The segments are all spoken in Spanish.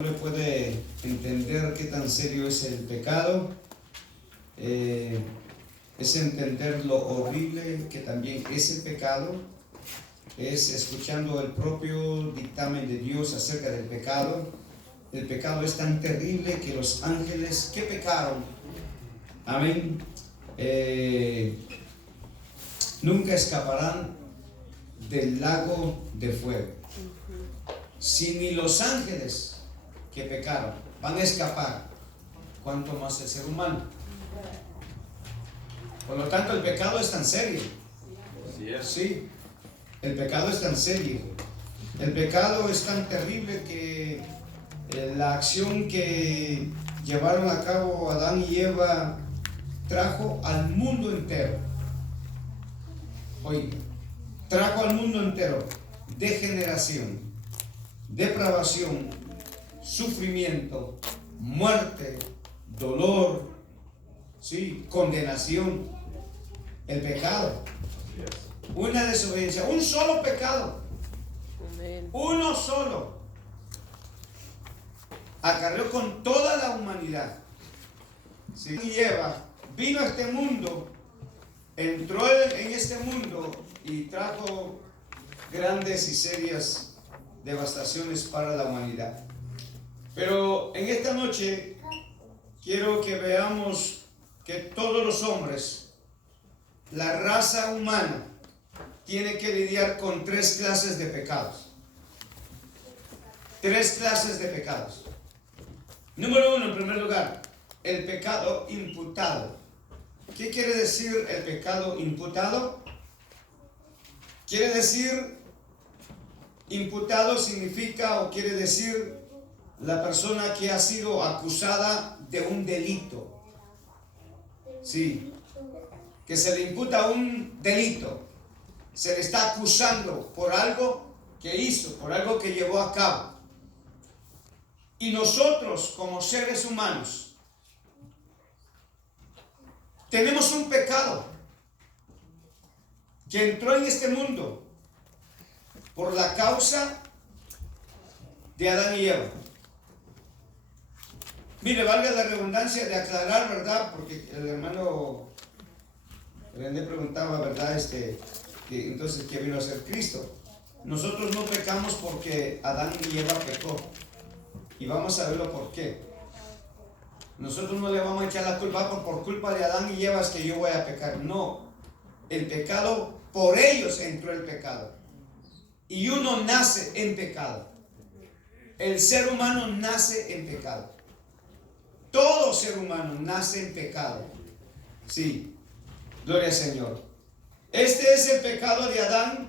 No puede entender qué tan serio es el pecado, es entender lo horrible que también es el pecado, es escuchando el propio dictamen de Dios acerca del pecado. El pecado es tan terrible que los ángeles que pecaron, amén, nunca escaparán del lago de fuego. Si ni los ángeles que pecaron van a escapar, ¿cuánto más el ser humano? Por lo tanto, el pecado es tan serio. Sí, el pecado es tan serio. El pecado es tan terrible que la acción que llevaron a cabo Adán y Eva trajo al mundo entero. Oiga, trajo al mundo entero degeneración, depravación, sufrimiento, muerte, dolor, sí, condenación. El pecado, una desobediencia, un solo pecado, uno solo, acarreó con toda la humanidad. Sí. Y Eva vino a este mundo, entró en este mundo y trajo grandes y serias devastaciones para la humanidad. Pero en esta noche quiero que veamos que todos los hombres, la raza humana, tiene que lidiar con tres clases de pecados. Tres clases de pecados. Número uno, en primer lugar, el pecado imputado. ¿Qué quiere decir el pecado imputado? Quiere decir, imputado significa o quiere decir la persona que ha sido acusada de un delito. Sí, que se le imputa un delito. Se le está acusando por algo que hizo, por algo que llevó a cabo. Y nosotros, como seres humanos, tenemos un pecado que entró en este mundo por la causa de Adán y Eva. Mire, valga la redundancia de aclarar, ¿verdad? Porque el hermano René preguntaba, ¿verdad? Que entonces, ¿qué vino a ser Cristo? Nosotros no pecamos porque Adán y Eva pecó. Y vamos a verlo por qué. Nosotros no le vamos a echar la culpa por culpa de Adán y Eva es que yo voy a pecar. No. El pecado, por ellos entró el pecado. Y uno nace en pecado. El ser humano nace en pecado. Todo ser humano nace en pecado. Sí, gloria al Señor. Este es el pecado de Adán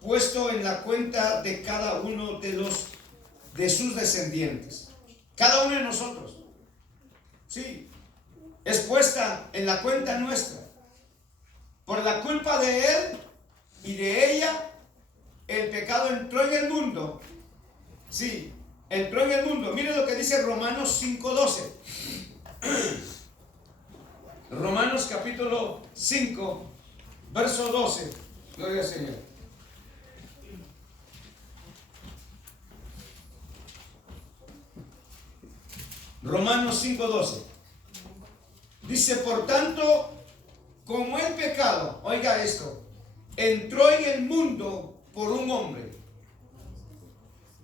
puesto en la cuenta de cada uno de sus descendientes. Cada uno de nosotros. Sí, es puesta en la cuenta nuestra. Por la culpa de él y de ella, el pecado entró en el mundo. Sí, entró en el mundo. Miren lo que dice Romanos 5:12. Romanos capítulo 5, verso 12. Gloria al Señor. Romanos 5:12. Dice, por tanto, como el pecado, oiga esto, entró en el mundo por un hombre,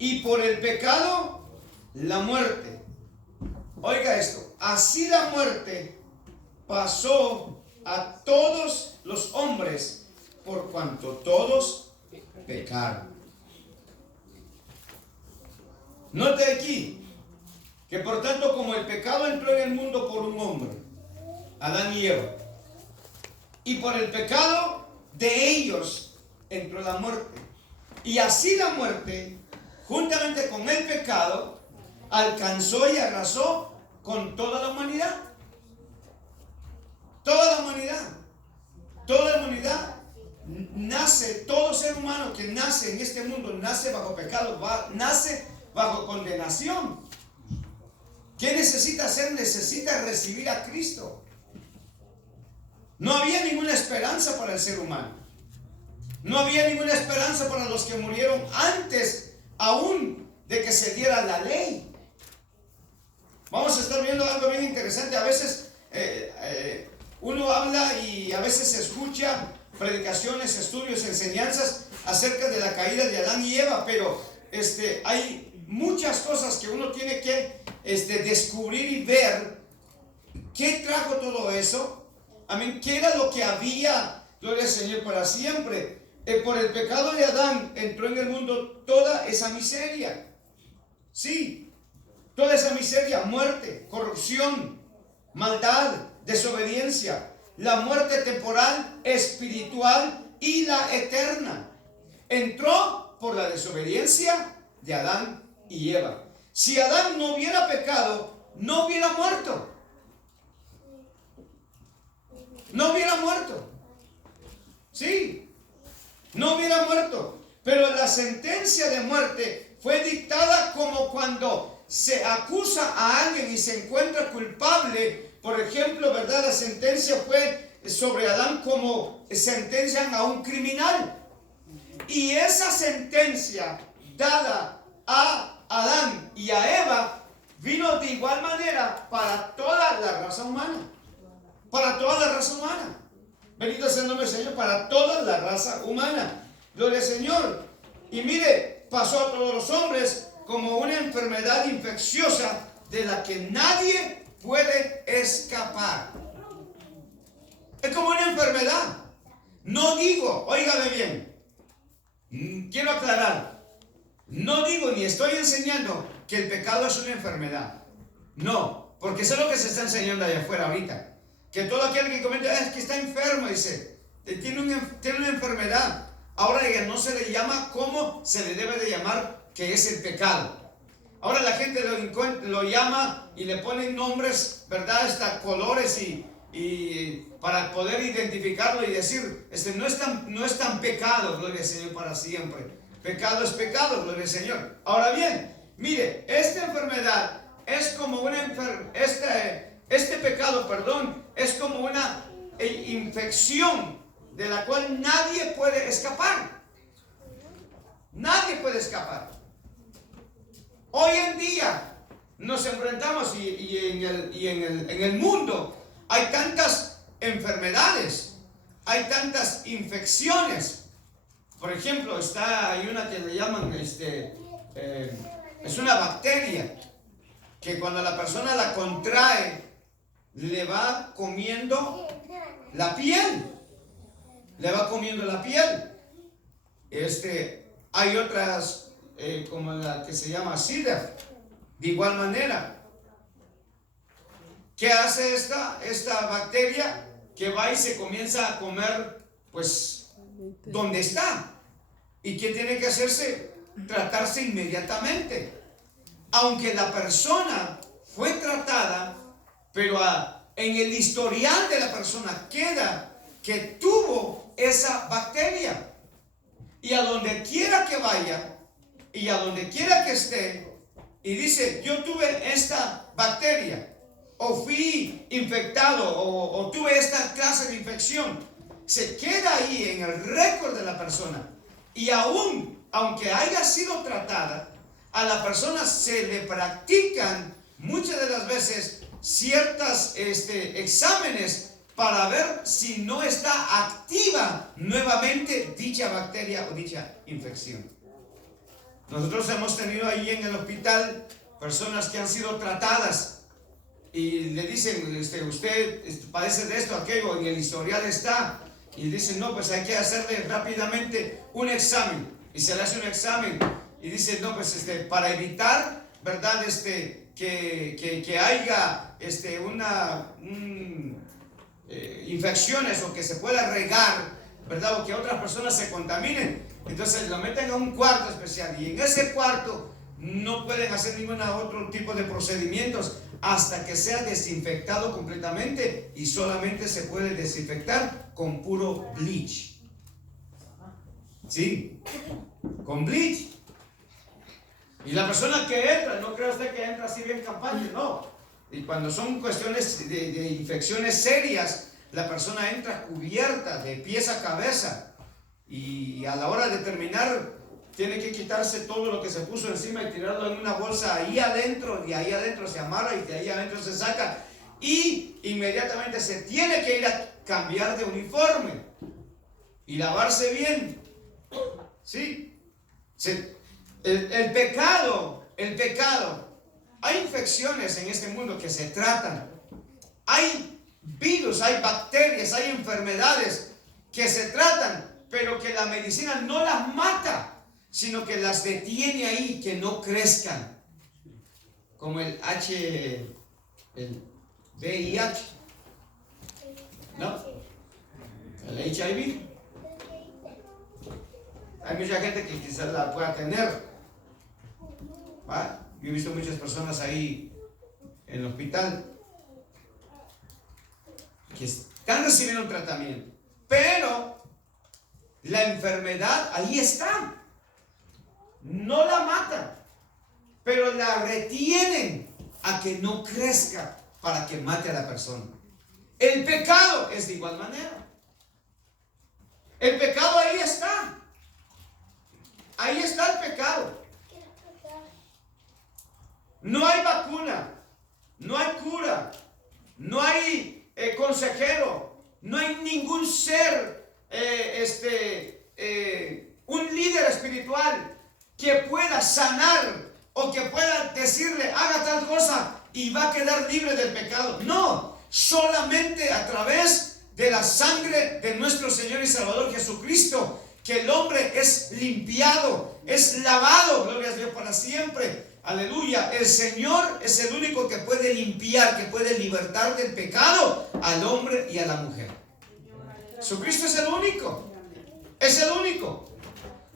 y por el pecado, la muerte. Oiga esto, así la muerte pasó a todos los hombres, por cuanto todos pecaron. Note aquí, que por tanto como el pecado entró en el mundo por un hombre, Adán y Eva, y por el pecado de ellos entró la muerte. Y así la muerte, juntamente con el pecado, alcanzó y arrasó con toda la humanidad. Toda la humanidad. Toda la humanidad nace, todo ser humano que nace en este mundo nace bajo pecado, nace bajo condenación. ¿Qué necesita hacer? Necesita recibir a Cristo. No había ninguna esperanza para el ser humano. No había ninguna esperanza para los que murieron antes aún de que se diera la ley. Vamos a estar viendo algo bien interesante. A veces uno habla y a veces se escucha predicaciones, estudios, enseñanzas acerca de la caída de Adán y Eva, pero hay muchas cosas que uno tiene que descubrir y ver qué trajo todo eso. Amén. ¿Qué era lo que había? Gloria al Señor para siempre. Por el pecado de Adán entró en el mundo toda esa miseria. Sí, toda esa miseria, muerte, corrupción, maldad, desobediencia, la muerte temporal, espiritual y la eterna. Entró por la desobediencia de Adán y Eva. Si Adán no hubiera pecado, no hubiera muerto. No hubiera muerto. Sí, no hubiera muerto. Pero la sentencia de muerte fue dictada como cuando se acusa a alguien y se encuentra culpable. Por ejemplo, ¿verdad? La sentencia fue sobre Adán como sentencian a un criminal. Y esa sentencia dada a Adán y a Eva vino de igual manera para toda la raza humana. Para toda la raza humana. Bendito sea el nombre del Señor. Para toda la raza humana. Gloria al Señor. Y mire, pasó a todos los hombres como una enfermedad infecciosa de la que nadie puede escapar. Es como una enfermedad. No digo, óigame bien, quiero aclarar, no digo ni estoy enseñando que el pecado es una enfermedad. No, porque eso es lo que se está enseñando allá afuera ahorita. Que todo aquel que comenta es que está enfermo, dice, tiene una enfermedad. Ahora ya no se le llama como se le debe de llamar, que es el pecado. Ahora la gente lo llama y le ponen nombres, ¿verdad? Hasta colores y para poder identificarlo y decir, no es tan pecado, gloria al Señor para siempre. Pecado es pecado, gloria al Señor. Ahora bien, mire, esta enfermedad es como una este pecado, perdón, es como una infección de la cual nadie puede escapar. Nadie puede escapar. Hoy en día nos enfrentamos y en el mundo hay tantas enfermedades, hay tantas infecciones. Por ejemplo, hay una que le llaman, es una bacteria que cuando la persona la contrae, le va comiendo la piel. Le va comiendo la piel. Hay otras como la que se llama SIDA, de igual manera. ¿Qué hace esta bacteria? Que va y se comienza a comer, pues, donde está. ¿Y qué tiene que hacerse? Tratarse inmediatamente. Aunque la persona fue tratada, pero en el historial de la persona queda que tuvo esa bacteria. Y a donde quiera que vaya, y a donde quiera que esté, y dice, yo tuve esta bacteria, o fui infectado, o tuve esta clase de infección, se queda ahí en el récord de la persona. Y aunque haya sido tratada, a la persona se le practican muchas de las veces ciertos exámenes para ver si no está activa nuevamente dicha bacteria o dicha infección. Nosotros hemos tenido ahí en el hospital personas que han sido tratadas y le dicen, usted padece de esto, aquello, en el historial está, y dicen, no, pues hay que hacerle rápidamente un examen, y se le hace un examen, y dicen, no, pues para evitar, ¿verdad? Que haya infecciones o que se pueda regar, ¿verdad? O que otras personas se contaminen. Entonces lo meten a un cuarto especial y en ese cuarto no pueden hacer ningún otro tipo de procedimientos hasta que sea desinfectado completamente, y solamente se puede desinfectar con puro bleach. ¿Sí? Con bleach. Y la persona que entra, no cree usted que entra así bien campaña, no. Y cuando son cuestiones de infecciones serias, la persona entra cubierta de pies a cabeza, y a la hora de terminar tiene que quitarse todo lo que se puso encima y tirarlo en una bolsa ahí adentro, y ahí adentro se amarra y de ahí adentro se saca. Y inmediatamente se tiene que ir a cambiar de uniforme y lavarse bien. ¿Sí? El pecado, hay infecciones en este mundo que se tratan. Hay virus, hay bacterias, hay enfermedades que se tratan, pero que la medicina no las mata, sino que las detiene ahí, que no crezcan. Como el VIH, ¿no? El HIV. Hay mucha gente que quizás la pueda tener, ¿va? Yo he visto muchas personas ahí en el hospital que están recibiendo un tratamiento, pero la enfermedad ahí está. No la matan, pero la retienen a que no crezca para que mate a la persona. El pecado es de igual manera. El pecado ahí está. Ahí está el pecado. No hay vacuna, no hay cura, no hay consejero, no hay ningún ser, un líder espiritual que pueda sanar o que pueda decirle haga tal cosa y va a quedar libre del pecado. No, solamente a través de la sangre de nuestro Señor y Salvador Jesucristo, que el hombre es limpiado, es lavado, gloria a Dios, para siempre. Aleluya. El Señor es el único que puede limpiar, que puede libertar del pecado al hombre y a la mujer. Jesucristo es el único. Es el único.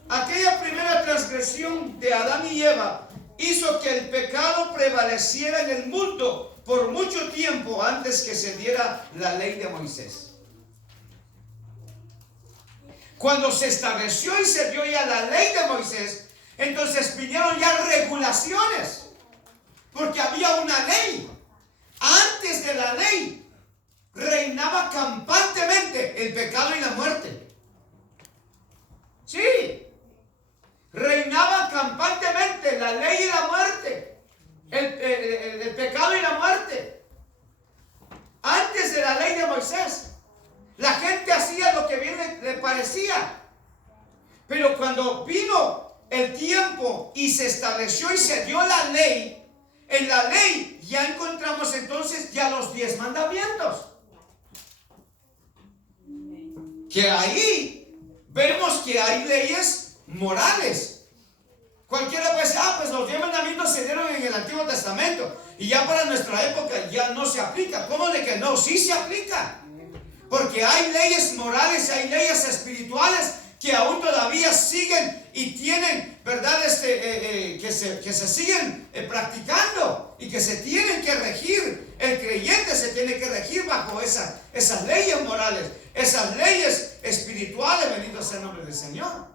Aquella primera transgresión de Adán y Eva hizo que el pecado prevaleciera en el mundo por mucho tiempo antes que se diera la ley de Moisés. Cuando se estableció y se dio ya la ley de Moisés, entonces vinieron ya regulaciones, porque había una ley. Antes de la ley reinaba campantemente el pecado y la muerte. Sí, reinaba campantemente la ley y la muerte, el pecado y la muerte. Antes de la ley de Moisés, la gente hacía lo que bien le parecía. Pero cuando vino el tiempo y se estableció y se dio la ley, en la ley ya encontramos entonces ya los 10 mandamientos. Que ahí vemos que hay leyes morales. Cualquiera puede decir, pues los 10 mandamientos se dieron en el Antiguo Testamento y ya para nuestra época ya no se aplica. ¿Cómo de que no? Sí se aplica. Porque hay leyes morales, hay leyes espirituales que aún todavía siguen y tienen, ¿verdad? Que se siguen practicando y que se tienen que regir. El creyente se tiene que regir bajo esas leyes morales, esas leyes espirituales, bendito sea el nombre del Señor.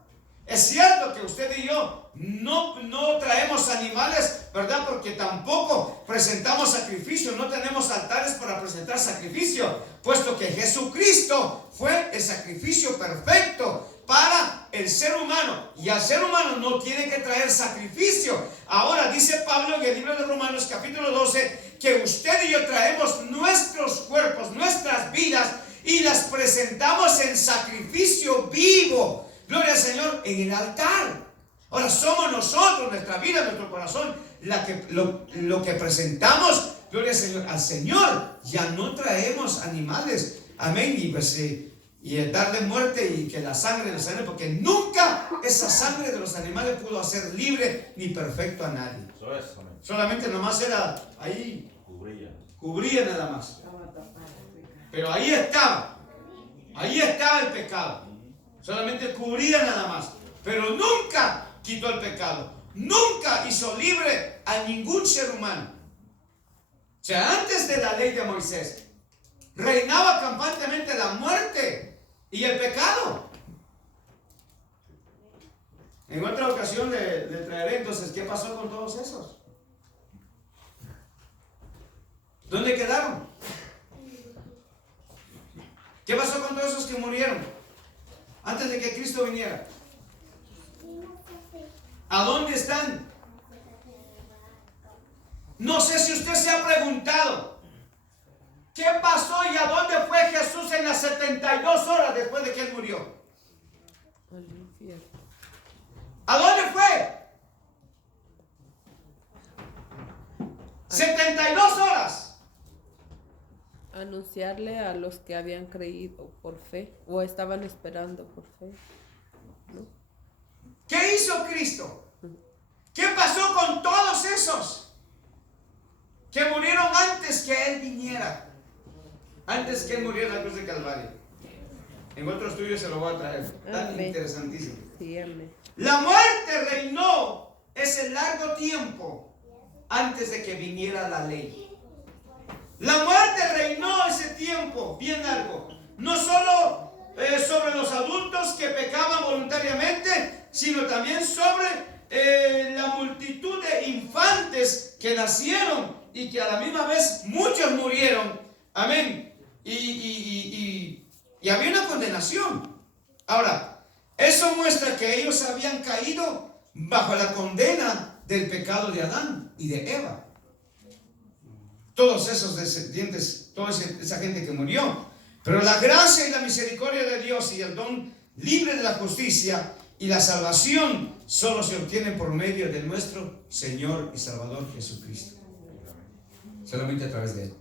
Es cierto que usted y yo no traemos animales, ¿verdad? Porque tampoco presentamos sacrificio, no tenemos altares para presentar sacrificio, puesto que Jesucristo fue el sacrificio perfecto para el ser humano, y al ser humano no tiene que traer sacrificio. Ahora dice Pablo en el libro de Romanos capítulo 12 que usted y yo traemos nuestros cuerpos, nuestras vidas, y las presentamos en sacrificio vivo, gloria al Señor, en el altar. Ahora somos nosotros, nuestra vida, nuestro corazón, lo que presentamos, gloria al Señor. Ya no traemos animales, amén, y darle muerte y que la sangre de los animales, porque nunca esa sangre de los animales pudo hacer libre ni perfecto a nadie. Solamente nomás era ahí, cubría nada más. Pero ahí estaba el pecado. Solamente cubría nada más, pero nunca quitó el pecado, nunca hizo libre a ningún ser humano. O sea, antes de la ley de Moisés reinaba campantemente la muerte y el pecado. En otra ocasión le traeré entonces qué pasó con todos esos. ¿Dónde quedaron? ¿Qué pasó con todos esos que murieron antes de que Cristo viniera? ¿A dónde están? No sé si usted se ha preguntado, ¿qué pasó y a dónde fue Jesús en las 72 horas después de que Él murió? Al infierno. ¿A dónde fue? 72 horas. Anunciarle a los que habían creído por fe o estaban esperando por fe, ¿no? ¿Qué hizo Cristo? ¿Qué pasó con todos esos que murieron antes que Él viniera? Antes que Él muriera en la cruz de Calvario. En otro estudio se lo voy a traer. Tan Amén. interesantísimo. Sí, amén. La muerte reinó ese largo tiempo antes de que viniera la ley. La muerte reinó ese tiempo bien largo. No solo sobre los adultos que pecaban voluntariamente, sino también sobre la multitud de infantes que nacieron y que a la misma vez muchos murieron. Amén. Y había una condenación. Ahora, eso muestra que ellos habían caído bajo la condena del pecado de Adán y de Eva. Todos esos descendientes, toda esa gente que murió. Pero la gracia y la misericordia de Dios y el don libre de la justicia y la salvación solo se obtienen por medio de nuestro Señor y Salvador Jesucristo. Solamente a través de Él.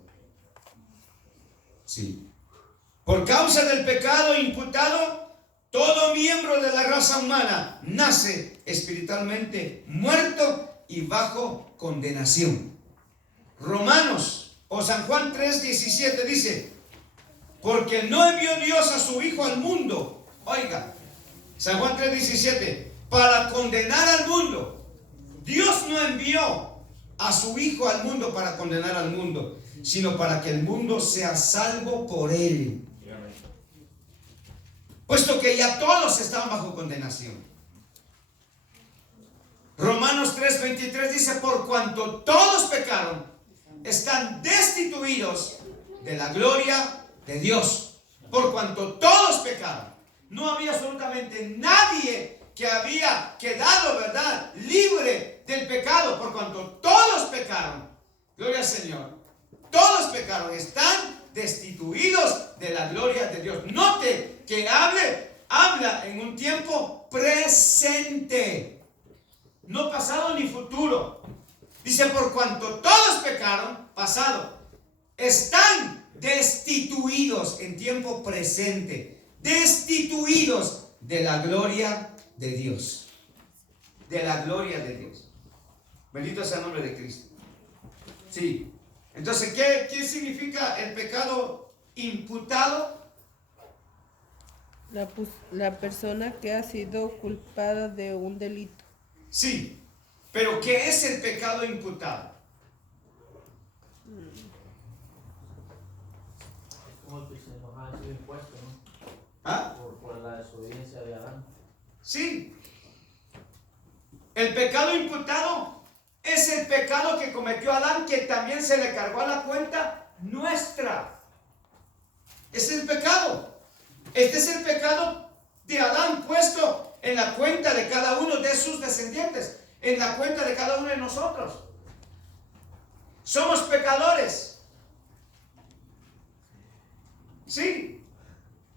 Sí. Por causa del pecado imputado, todo miembro de la raza humana nace espiritualmente muerto y bajo condenación. Romanos o San Juan 3:17 dice, porque no envió Dios a su Hijo al mundo, oiga, San Juan 3:17, para condenar al mundo. Dios no envió a su Hijo al mundo para condenar al mundo, sino para que el mundo sea salvo por Él. Puesto que ya todos estaban bajo condenación. Romanos 3:23 dice, por cuanto todos pecaron, están destituidos de la gloria de Dios. Por cuanto todos pecaron. No había absolutamente nadie que había quedado, ¿verdad?, libre del pecado. Por cuanto todos pecaron. Gloria al Señor. Todos pecaron. Están destituidos de la gloria de Dios. Note que habla en un tiempo presente. No pasado ni futuro. Dice, por cuanto todos pecaron, pasado, están destituidos en tiempo presente, destituidos de la gloria de Dios. De la gloria de Dios. Bendito sea el nombre de Cristo. Sí. Entonces, ¿qué significa el pecado imputado? La persona que ha sido culpada de un delito. Sí. Pero ¿qué es el pecado imputado? Como el que se nos ha sido impuesto, ¿no? ¿Ah? Por la desobediencia de Adán. Sí. El pecado imputado es el pecado que cometió Adán, que también se le cargó a la cuenta nuestra. Es el pecado. Este es el pecado de Adán puesto en la cuenta de cada uno de sus descendientes, en la cuenta de cada uno de nosotros. Somos pecadores. Sí.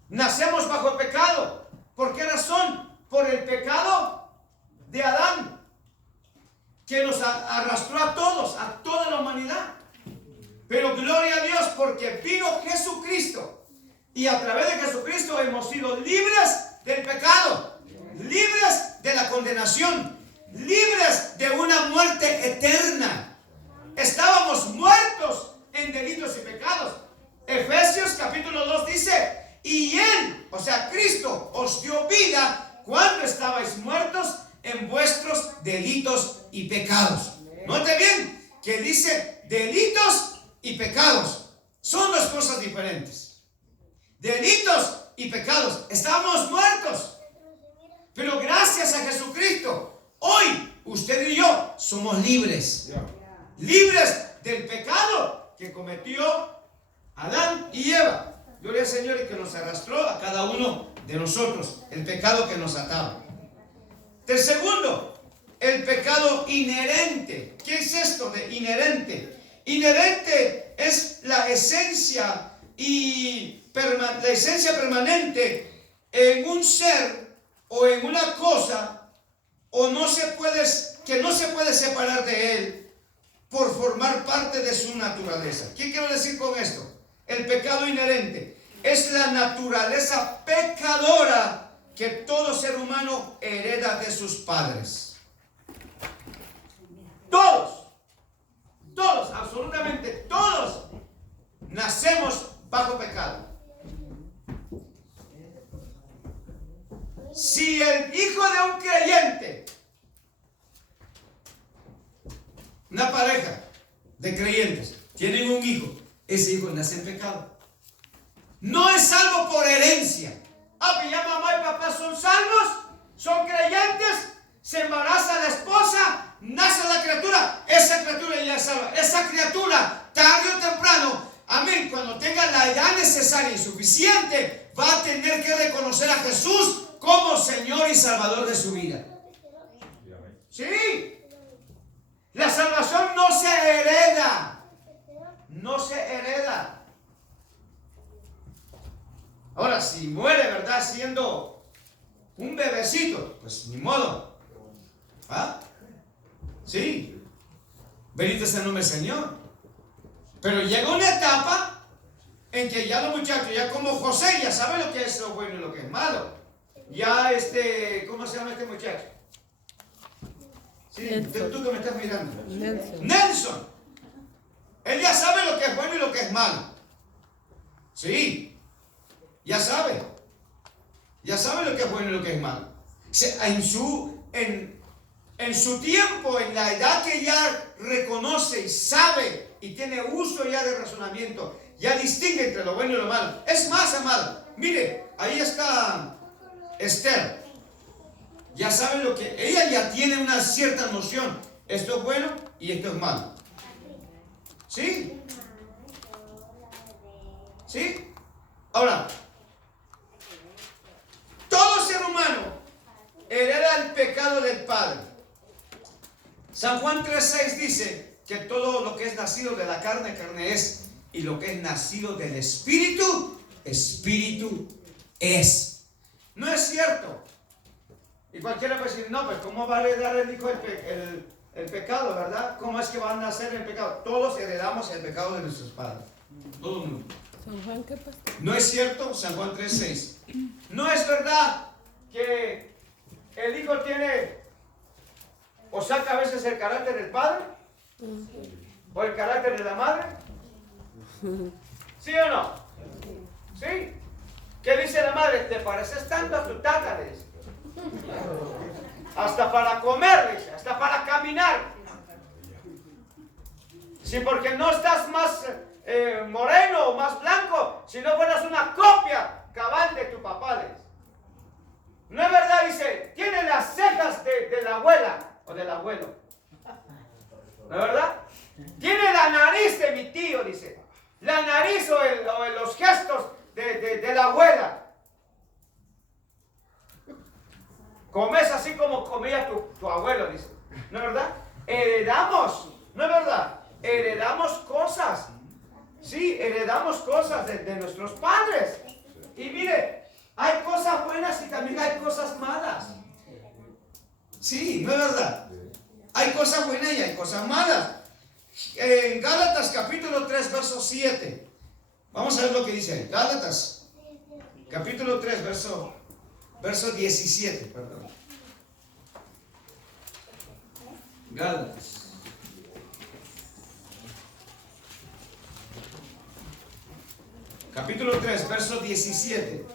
Nacemos bajo el pecado. ¿Por qué razón? Por el pecado de Adán, que nos arrastró a todos, a toda la humanidad. Pero gloria a Dios, porque vino Jesucristo, y a través de Jesucristo hemos sido libres del pecado, libres de la condenación, libres de una muerte eterna. Estábamos muertos en delitos y pecados. Efesios capítulo 2 dice, y Él, o sea Cristo, os dio vida cuando estabais muertos en vuestros delitos y pecados. Note bien que dice delitos y pecados. Son dos cosas diferentes. Delitos y pecados. Estábamos muertos. Pero gracias a Jesucristo, hoy usted y yo somos libres. Libres del pecado que cometió Adán y Eva. Gloria al Señor, y que nos arrastró a cada uno de nosotros. El pecado que nos ataba. El segundo, el pecado inherente. ¿Qué es esto de inherente? Inherente es la esencia y la esencia permanente en un ser o en una cosa que no se puede separar de él por formar parte de su naturaleza. ¿Qué quiero decir con esto? El pecado inherente es la naturaleza pecadora que todo ser humano hereda de sus padres. Todos, absolutamente todos, nacemos bajo pecado. Si el hijo de un creyente, una pareja de creyentes, tienen un hijo, ese hijo nace en pecado. No es salvo por herencia. Que ya mamá y papá son salvos, son creyentes, se embaraza la esposa, nace la criatura, esa criatura ya es salva. Esa criatura, tarde o temprano, amén, cuando tenga la edad necesaria y suficiente, va a tener que reconocer a Jesús como Señor y Salvador de su vida. Sí. La salvación no se hereda. No se hereda. Ahora, si muere, ¿verdad? Siendo un bebecito, pues ni modo. ¿Ah? Sí. Bendito sea el nombre del Señor. Pero llega una etapa en que ya los muchachos, ya como José, ya saben lo que es lo bueno y lo que es malo. Ya ¿cómo se llama este muchacho? Sí, tú que me estás mirando. Nelson. Él ya sabe lo que es bueno y lo que es malo. Sí. Ya sabe. Ya sabe lo que es bueno y lo que es malo. En su tiempo, en la edad que ya reconoce y sabe y tiene uso ya de razonamiento, ya distingue entre lo bueno y lo malo. Es más, amado, mire, ahí está Esther. Ya sabe lo que... Ella ya tiene una cierta noción. Esto es bueno y esto es malo. ¿Sí? ¿Sí? Ahora, todo ser humano hereda el pecado del Padre. San Juan 3:6 dice que todo lo que es nacido de la carne, carne es, y lo que es nacido del Espíritu, Espíritu es. No es cierto. Y cualquiera puede decir, no, pues ¿cómo va a heredar el hijo el pecado, verdad? ¿Cómo es que van a nacer el pecado? Todos heredamos el pecado de nuestros padres. Todo el mundo. San Juan, ¿qué pasa? No es cierto, San Juan 3:6. No es verdad que el hijo tiene o saca a veces el carácter del padre o el carácter de la madre. ¿Sí o no? ¿Sí? ¿Qué dice la madre? Te pareces tanto a tu tata, le dice. Hasta para comer, dice, hasta para caminar. Sí, porque no estás más moreno o más blanco, si no fueras una copia cabal de tu papá, le dice. No es verdad, dice, tiene las cejas de la abuela o del abuelo. ¿No es verdad? Tiene la nariz de mi tío, dice. La nariz o los gestos de la abuela. Comes así como comía tu abuelo, dice. ¿No es verdad? Heredamos, ¿no es verdad? Heredamos cosas. Sí, heredamos cosas de nuestros padres. Y mire, hay cosas buenas y también hay cosas malas. Sí, ¿no es verdad? Hay cosas buenas y hay cosas malas. En Gálatas capítulo 3, verso 7. Vamos a ver lo que dice ahí. Gálatas capítulo 3, verso 17, perdón. Gálatas. Capítulo 3, verso 17.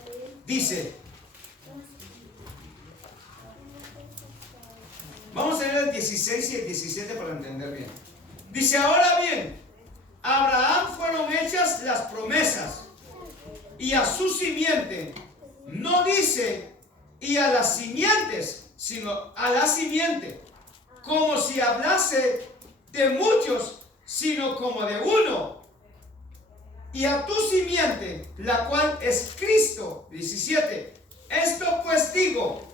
Dice, vamos a leer el 16 y el 17 para entender bien. Dice, ahora bien, a Abraham fueron hechas las promesas, y a su simiente, no dice, y a las simientes, sino a la simiente, como si hablase de muchos, sino como de uno. Y a tu simiente, la cual es Cristo. 17. Esto pues digo,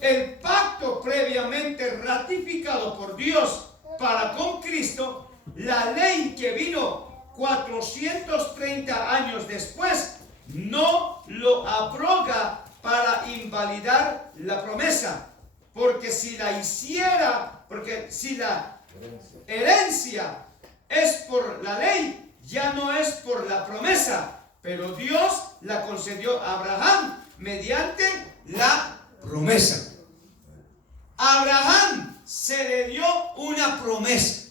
el pacto previamente ratificado por Dios para con Cristo, la ley que vino 430 años después, no lo abroga para invalidar la promesa. Porque si la herencia es por la ley, ya no es por la promesa, pero Dios la concedió a Abraham mediante la promesa. A Abraham se le dio una promesa.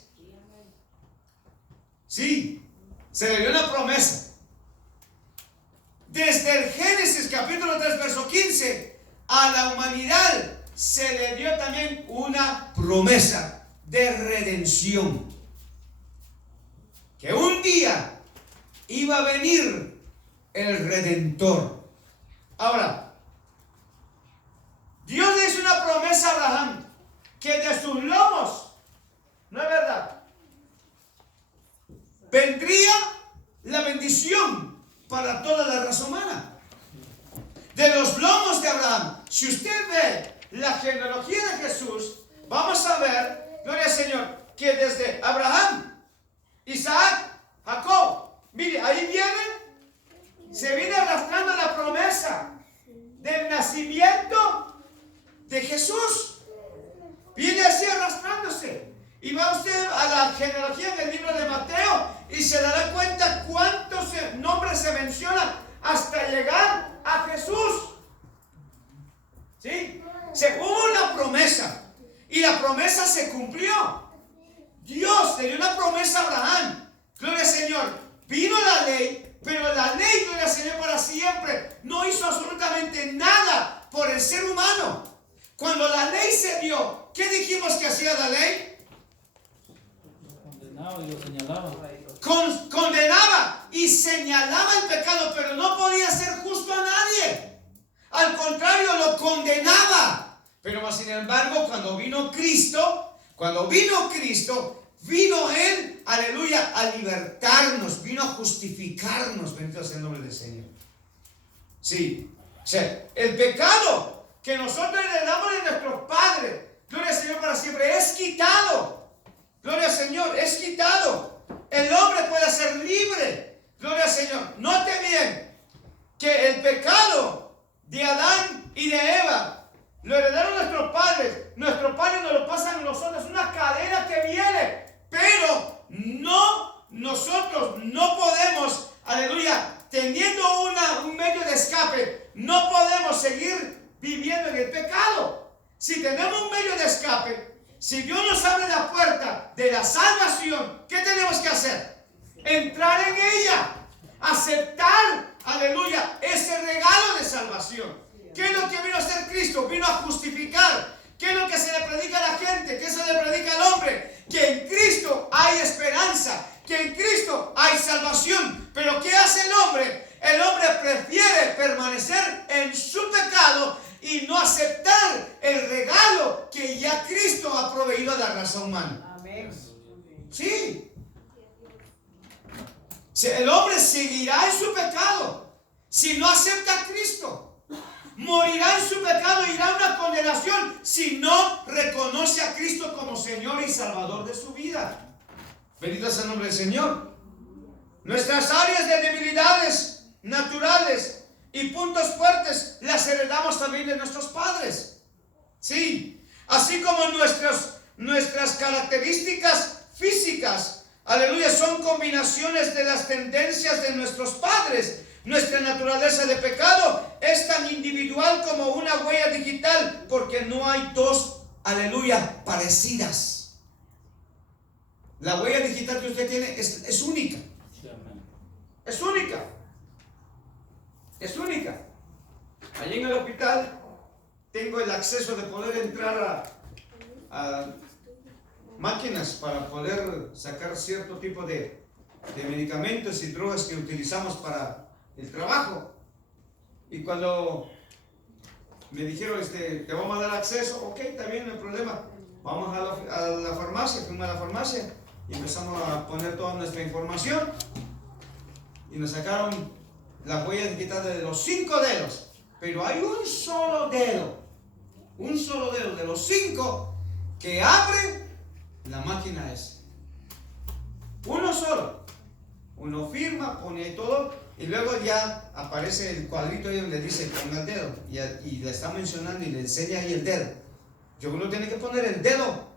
Sí, se le dio una promesa. Desde el Génesis capítulo 3 verso 15 a la humanidad se le dio también una promesa de redención. Que un día iba a venir el Redentor. Ahora, Dios le hizo una promesa a Abraham que de sus lomos, ¿no es verdad?, vendría la bendición para toda la raza humana. De los lomos de Abraham. Si usted ve la genealogía de Jesús, vamos a ver, gloria al Señor, que desde Abraham, Isaac, Jacob, mire, ahí se viene arrastrando la promesa del nacimiento de Jesús. Viene así arrastrándose. Y va usted a la genealogía del libro de Mateo y se dará cuenta cuántos nombres se mencionan hasta llegar a Jesús. ¿Sí? Hubo una promesa y la promesa se cumplió. Dios le dio una promesa a Abraham. Gloria al Señor. Vino la ley, pero la ley, gloria al Señor, para siempre no hizo absolutamente nada por el ser humano. Cuando la ley se dio, ¿qué dijimos que hacía la ley? Condenaba y lo señalaba. Condenaba y señalaba el pecado, pero no podía ser justo a nadie. Al contrario, lo condenaba. Pero más sin embargo, cuando vino Cristo, vino Él, aleluya, a libertarnos, vino a justificarnos. Bendito sea el nombre del Señor. Sí, o sea, el pecado que nosotros heredamos de nuestros padres, gloria al Señor para siempre, es quitado. Gloria al Señor, es quitado. El hombre puede ser libre. Gloria al Señor. Note bien que el pecado de Adán y de Eva lo heredaron nuestros padres. Nuestros padres nos lo pasan a nosotros. Es una cadena que viene. Pero nosotros no podemos, aleluya, teniendo un medio de escape, no podemos seguir viviendo en el pecado. Si tenemos un medio de escape, si Dios nos abre la puerta de la salvación, ¿qué tenemos que hacer? Entrar en ella, aceptar, aleluya, ese regalo de salvación. ¿Qué es lo que vino a hacer Cristo? Vino a justificar. ¿Qué es lo que se le predica a la gente? ¿Qué se le predica al hombre? Que en Cristo hay esperanza, que en Cristo hay salvación. Pero ¿qué hace el hombre? El hombre prefiere permanecer en su pecado y no aceptar el regalo que ya Cristo ha proveído a la raza humana. Amén. Sí. El hombre seguirá en su pecado si no acepta a Cristo. Morirá en su pecado y irá a una condenación si no reconoce a Cristo como Señor y Salvador de su vida. Bendito sea el nombre del Señor. Nuestras áreas de debilidades naturales y puntos fuertes las heredamos también de nuestros padres. Sí, así como nuestras características físicas, aleluya, son combinaciones de las tendencias de nuestros padres. Nuestra naturaleza de pecado es tan individual como una huella digital, porque no hay dos, aleluya, parecidas. La huella digital que usted tiene es única. Es única. Es única. Allí en el hospital tengo el acceso de poder entrar a máquinas para poder sacar cierto tipo de medicamentos y drogas que utilizamos para el trabajo. Y cuando me dijeron, te vamos a dar acceso, ok, está bien, no hay problema. Vamos a la farmacia, fuimos a la farmacia y empezamos a poner toda nuestra información y nos sacaron las huellas digitales de los 5 dedos, pero hay un solo dedo Un solo dedo de los 5 que abre la máquina esa. Uno solo. Uno firma, pone ahí todo y luego ya aparece el cuadrito ahí donde dice ponga el dedo y le está mencionando y le enseña ahí el dedo. Yo uno tiene que poner el dedo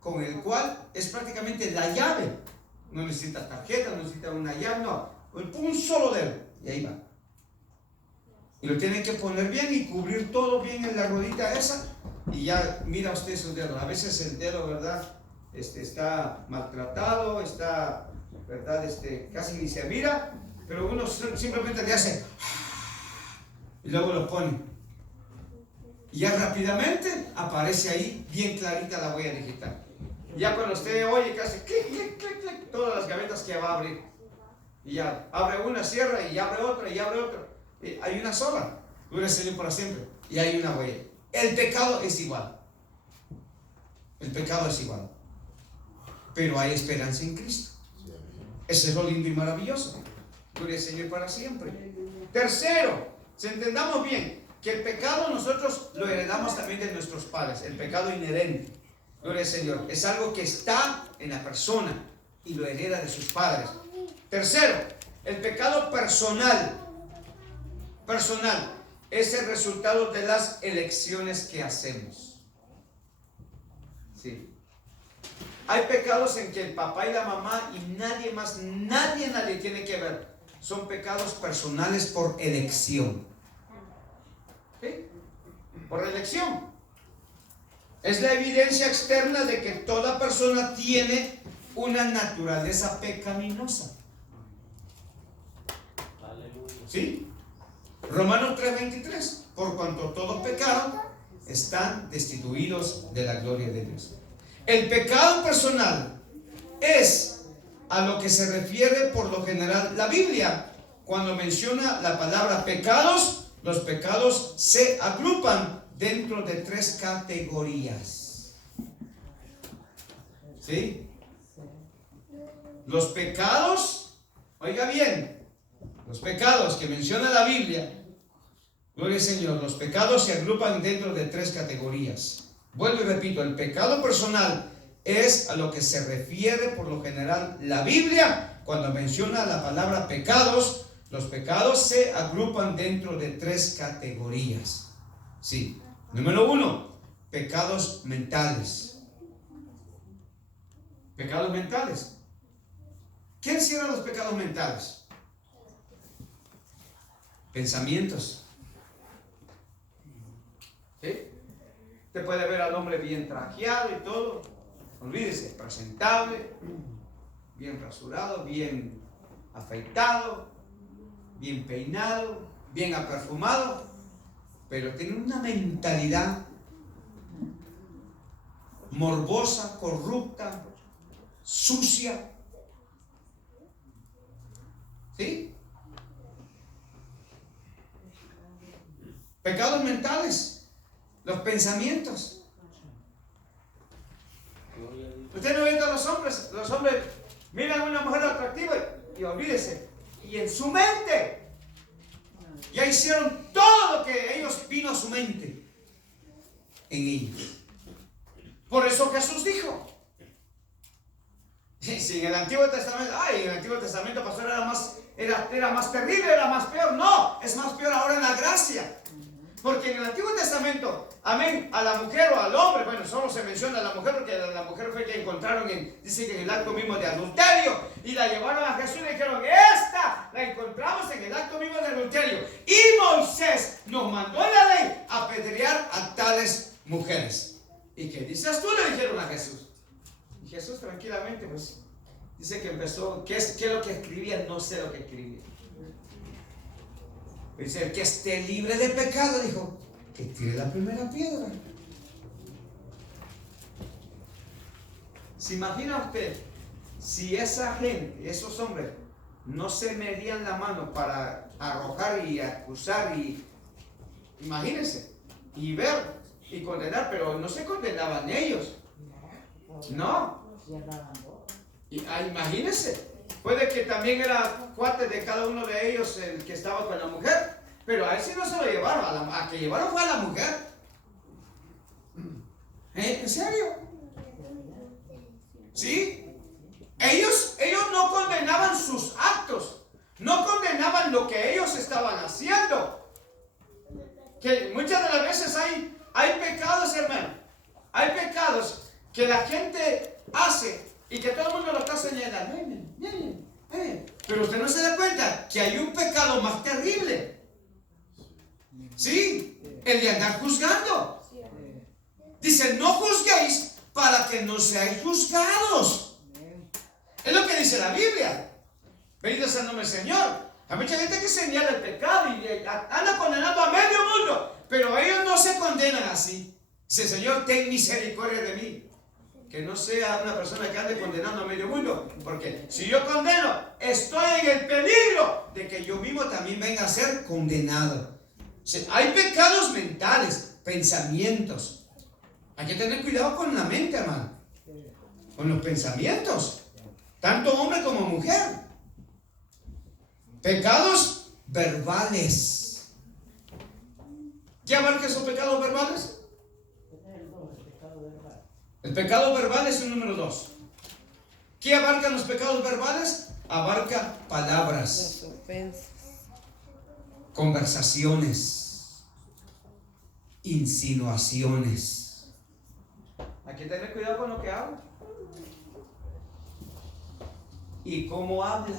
con el cual es prácticamente la llave. No necesita tarjeta, no necesita una llave, no. Un solo dedo y ahí va. Y lo tienen que poner bien y cubrir todo bien en la rodita esa y ya mira usted sus dedos. A veces el dedo, ¿verdad? Está maltratado, está, ¿verdad? Casi ni se mira, pero uno simplemente le hace y luego lo pone. Y ya rápidamente aparece ahí bien clarita la huella digital. Ya cuando usted oye que hace clic, clic, clic, clic, todas las gavetas que va a abrir. Y ya abre una, cierra y abre otra y abre otra. Y hay una sola. Gloria al Señor para siempre. Y hay una huella. El pecado es igual. El pecado es igual. Pero hay esperanza en Cristo. Eso es lo lindo y maravilloso. Gloria al Señor para siempre. Tercero, si entendamos bien que el pecado nosotros lo heredamos también de nuestros padres. El pecado inherente. Gloria al Señor. Es algo que está en la persona y lo hereda de sus padres. Tercero, el pecado personal. Personal es el resultado de las elecciones que hacemos. Sí. Hay pecados en que el papá y la mamá y nadie más, nadie tiene que ver. Son pecados personales por elección. ¿Sí? Por elección. Es la evidencia externa de que toda persona tiene una naturaleza pecaminosa. ¿Sí? Romanos 3:23. Por cuanto todos pecaron, están destituidos de la gloria de Dios. El pecado personal es a lo que se refiere por lo general la Biblia. Cuando menciona la palabra pecados, los pecados se agrupan dentro de 3 categorías. ¿Sí? Los pecados, oiga bien, los pecados que menciona la Biblia, gloria al Señor, los pecados se agrupan dentro de 3 categorías. Vuelvo y repito, el pecado personal es a lo que se refiere por lo general la Biblia. Cuando menciona la palabra pecados, los pecados se agrupan dentro de 3 categorías. Sí. Número 1, pecados mentales. Pecados mentales. ¿Qué encierran los pecados mentales? Pensamientos. ¿Sí? Usted puede ver al hombre bien trajeado y todo. Olvídese, presentable, bien rasurado, bien afeitado, bien peinado, bien aperfumado, pero tiene una mentalidad morbosa, corrupta, sucia. ¿Sí? Pecados mentales, los pensamientos. Usted no ve a los hombres miran a una mujer atractiva y olvídese, y en su mente ya hicieron todo lo que ellos vino a su mente en ellos. Por eso Jesús dijo, si en el Antiguo Testamento, en el Antiguo Testamento, pastor, era más terrible, era más peor. No, es más peor ahora en la gracia. Porque en el Antiguo Testamento, amén, a la mujer o al hombre, bueno, solo se menciona a la mujer porque la mujer fue que encontraron, dice que en el acto mismo de adulterio, y la llevaron a Jesús y le dijeron, esta la encontramos en el acto mismo de adulterio. Y Moisés nos mandó en la ley a apedrear a tales mujeres. ¿Y qué dices tú? Le dijeron a Jesús. Y Jesús tranquilamente, pues, dice que empezó, ¿qué es lo que escribía? No sé lo que escribía. Dice, el que esté libre de pecado, dijo, que tire la primera piedra. ¿Se imagina usted si esa gente, esos hombres, no se medían la mano para arrojar y acusar y, imagínense, y ver y condenar, pero no se condenaban ellos? No. Imagínense. Puede que también era cuate de cada uno de ellos el que estaba con la mujer, pero a él sí no se lo llevaron, a que llevaron fue a la mujer. ¿En serio? ¿Sí? Ellos no condenaban sus actos, no condenaban lo que ellos estaban haciendo. Que muchas de las veces hay pecados, hermano. Hay pecados que la gente hace y que todo el mundo lo está señalando. Pero usted no se da cuenta que hay un pecado más terrible. ¿Sí? El de andar juzgando. Dice, no juzguéis para que no seáis juzgados. Es lo que dice la Biblia. Bendito sea el nombre del Señor. Hay mucha gente que señala el pecado y anda condenando a medio mundo, pero ellos no se condenan así. Dice, Señor, ten misericordia de mí. Que no sea una persona que ande condenando a medio mundo, porque si yo condeno, estoy en el peligro de que yo mismo también venga a ser condenado. O sea, hay pecados mentales, pensamientos. Hay que tener cuidado con la mente, hermano, con los pensamientos, tanto hombre como mujer. Pecados verbales. ¿Qué abarca esos pecados verbales? El pecado verbal es el número 2. ¿Qué abarcan los pecados verbales? Abarca palabras, Las ofensas, conversaciones, insinuaciones. Hay que tener cuidado con lo que habla y cómo habla.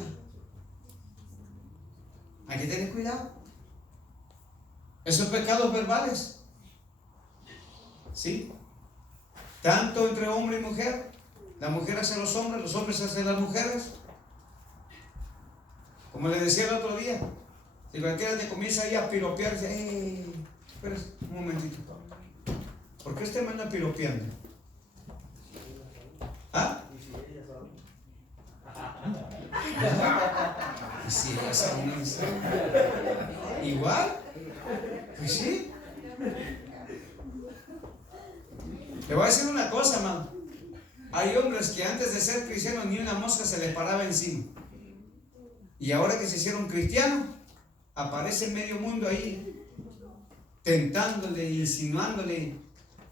Hay que tener cuidado. Esos pecados verbales, ¿sí? Tanto entre hombre y mujer, la mujer hacia los hombres hacia las mujeres. Como le decía el otro día, si cualquiera te comienza ahí a piropear, dice, espera un momentito, ¿por qué usted me anda piropeando? ¿Ah? Sí, esa no es. ¿Igual? Pues sí. Le voy a decir una cosa, hermano. Hay hombres que antes de ser cristianos ni una mosca se les paraba encima. Y ahora que se hicieron cristianos, aparece medio mundo ahí, tentándole, insinuándole.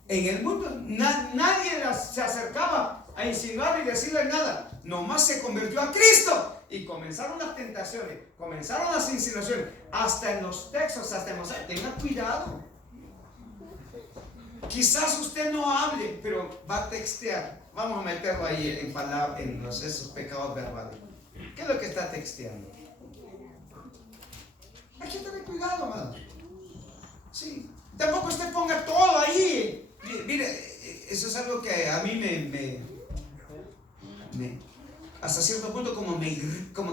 En el mundo nadie se acercaba a insinuarle y decirle nada. Nomás se convirtió a Cristo. Y comenzaron las tentaciones, comenzaron las insinuaciones, hasta en los textos, hasta en los... Tenga cuidado. Quizás usted no hable, pero va a textear. Vamos a meterlo ahí en palabras, en esos pecados verbales. ¿Qué es lo que está texteando? Hay que tener cuidado, hermano. Sí. Tampoco usted ponga todo ahí. Mire, eso es algo que a mí me hasta cierto punto como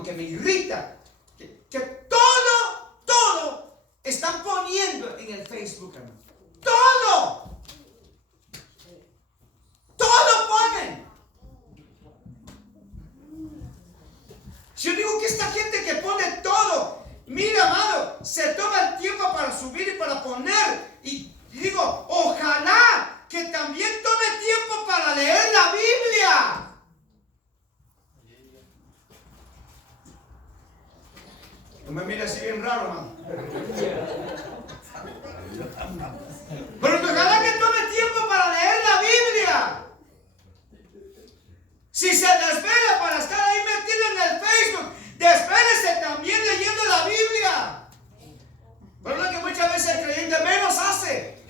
que me irrita. Que todo están poniendo en el Facebook, hermano. Todo ponen. Yo digo que esta gente que pone todo, mira, amado, se toma el tiempo para subir y para poner. Y digo, ojalá que también tome tiempo para leer la Biblia. No me mire así bien raro, hermano. Pero que ojalá que tome tiempo para leer la Biblia. Si se desvela para estar ahí metido en el Facebook, desvélese también leyendo la Biblia. Pero lo que muchas veces el creyente menos hace.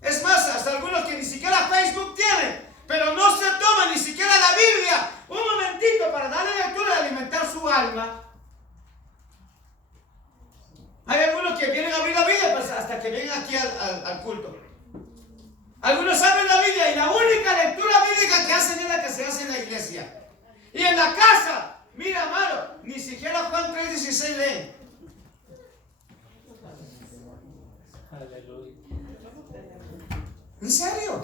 Es más, hasta algunos que ni siquiera Facebook tienen, pero no se toman ni siquiera la Biblia un momentito para darle lectura y alimentar su alma. Hay algunos que vienen a abrir la Biblia pues, hasta que vienen aquí al culto. Algunos abren la Biblia y la única lectura bíblica que hacen es la que se hace en la iglesia. Y en la casa, mira, amado, ni siquiera Juan 3:16 leen. ¿En serio?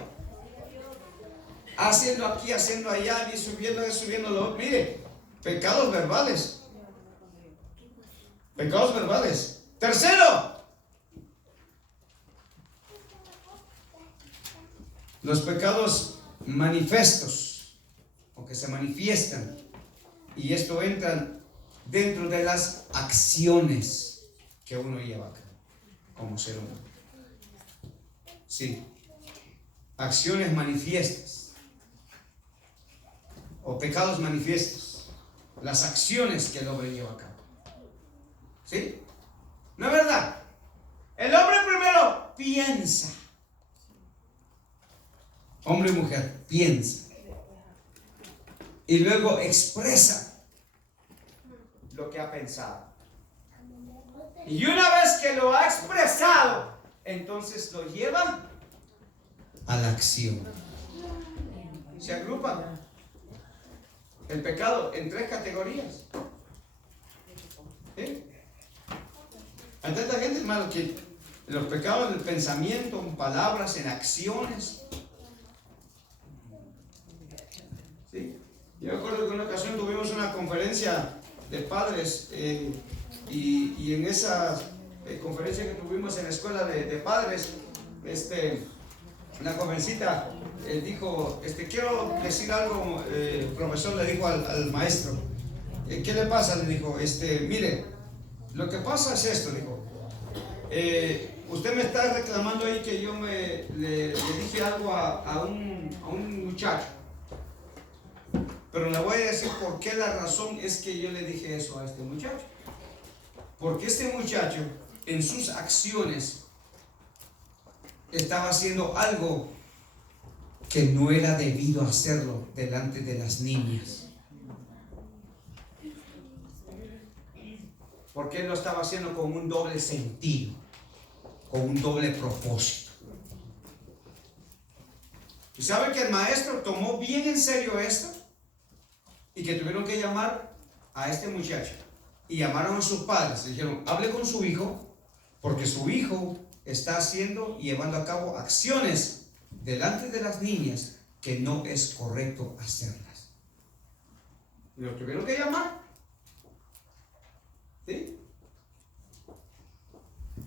Haciendo aquí, haciendo allá, y subiéndolo. Mire, pecados verbales. Pecados verbales. Tercero, los pecados manifestos o que se manifiestan, y esto entra dentro de las acciones que uno lleva a cabo como ser humano. Sí, acciones manifiestas o pecados manifiestos, las acciones que el hombre lleva a cabo. ¿Sí? ¿No es verdad? El hombre primero piensa. Hombre y mujer piensa. Y luego expresa lo que ha pensado. Y una vez que lo ha expresado, entonces lo lleva a la acción. Se agrupan el pecado en 3 categorías. ¿Sí? Hay tanta gente, hermano, que los pecados del pensamiento, en palabras, en acciones. ¿Sí? Yo me acuerdo que en una ocasión tuvimos una conferencia de padres y en esa conferencia que tuvimos en la escuela de padres, una jovencita dijo, quiero decir algo, el profesor le dijo al maestro, ¿qué le pasa? Le dijo, mire, lo que pasa es esto, dijo, usted me está reclamando ahí que yo le dije algo a un muchacho, pero le voy a decir por qué la razón es que yo le dije eso a este muchacho. Porque este muchacho en sus acciones estaba haciendo algo que no era debido hacerlo delante de las niñas. Porque él lo estaba haciendo con un doble sentido, con un doble propósito. ¿Y sabe que el maestro tomó bien en serio esto? Y que tuvieron que llamar a este muchacho. Y llamaron a sus padres. Le dijeron, hable con su hijo, porque su hijo está haciendo y llevando a cabo acciones delante de las niñas que no es correcto hacerlas. Y lo tuvieron que llamar. ¿Sí?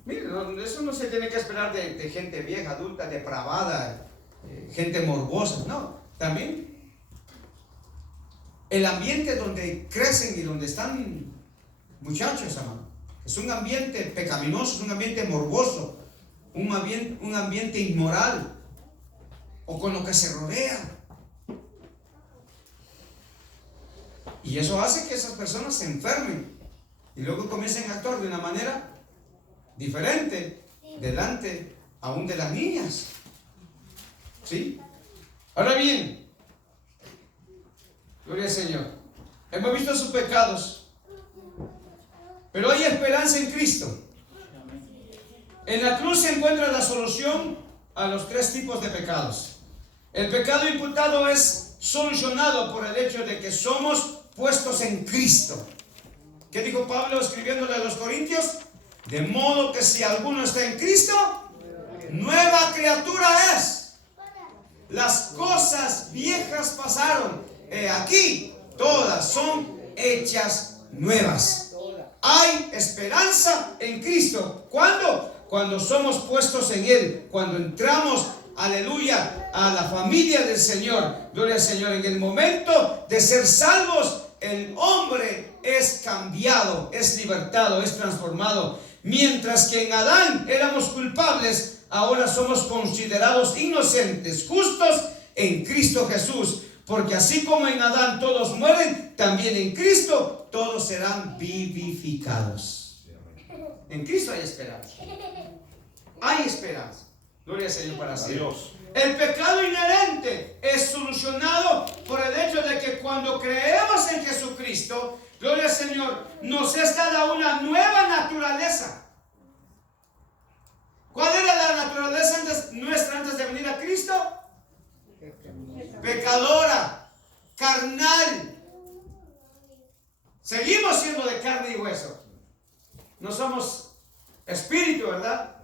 Miren, eso no se tiene que esperar de gente vieja, adulta, depravada, gente morbosa. No, también el ambiente donde crecen y donde están muchachos, hermano, es un ambiente pecaminoso, es un ambiente morboso, un ambiente inmoral, o con lo que se rodea. Y eso hace que esas personas se enfermen y luego comiencen a actuar de una manera diferente delante aún de las niñas. ¿Sí? Ahora bien, gloria al Señor, hemos visto sus pecados, pero hay esperanza en Cristo. En la cruz se encuentra la solución a los 3 tipos de pecados. El pecado imputado es solucionado por el hecho de que somos puestos en Cristo. ¿Qué dijo Pablo escribiéndole a los Corintios? De modo que si alguno está en Cristo, nueva criatura es. Las cosas viejas pasaron. Aquí todas son hechas nuevas. Hay esperanza en Cristo. ¿Cuándo? Cuando somos puestos en Él. Cuando entramos, aleluya, a la familia del Señor. Gloria al Señor. En el momento de ser salvos, el hombre es cambiado, es libertado, es transformado. Mientras que en Adán éramos culpables, ahora somos considerados inocentes, justos en Cristo Jesús. Porque así como en Adán todos mueren, también en Cristo todos serán vivificados. En Cristo hay esperanza. Hay esperanza. Gloria al Señor para siempre. El pecado inherente es solucionado por el hecho de que cuando creemos en Jesucristo, gloria al Señor, nos es dada una nueva naturaleza. ¿Cuál era la naturaleza nuestra antes de venir a Cristo? Pecadora, carnal. Seguimos siendo de carne y hueso. No somos espíritu, ¿verdad?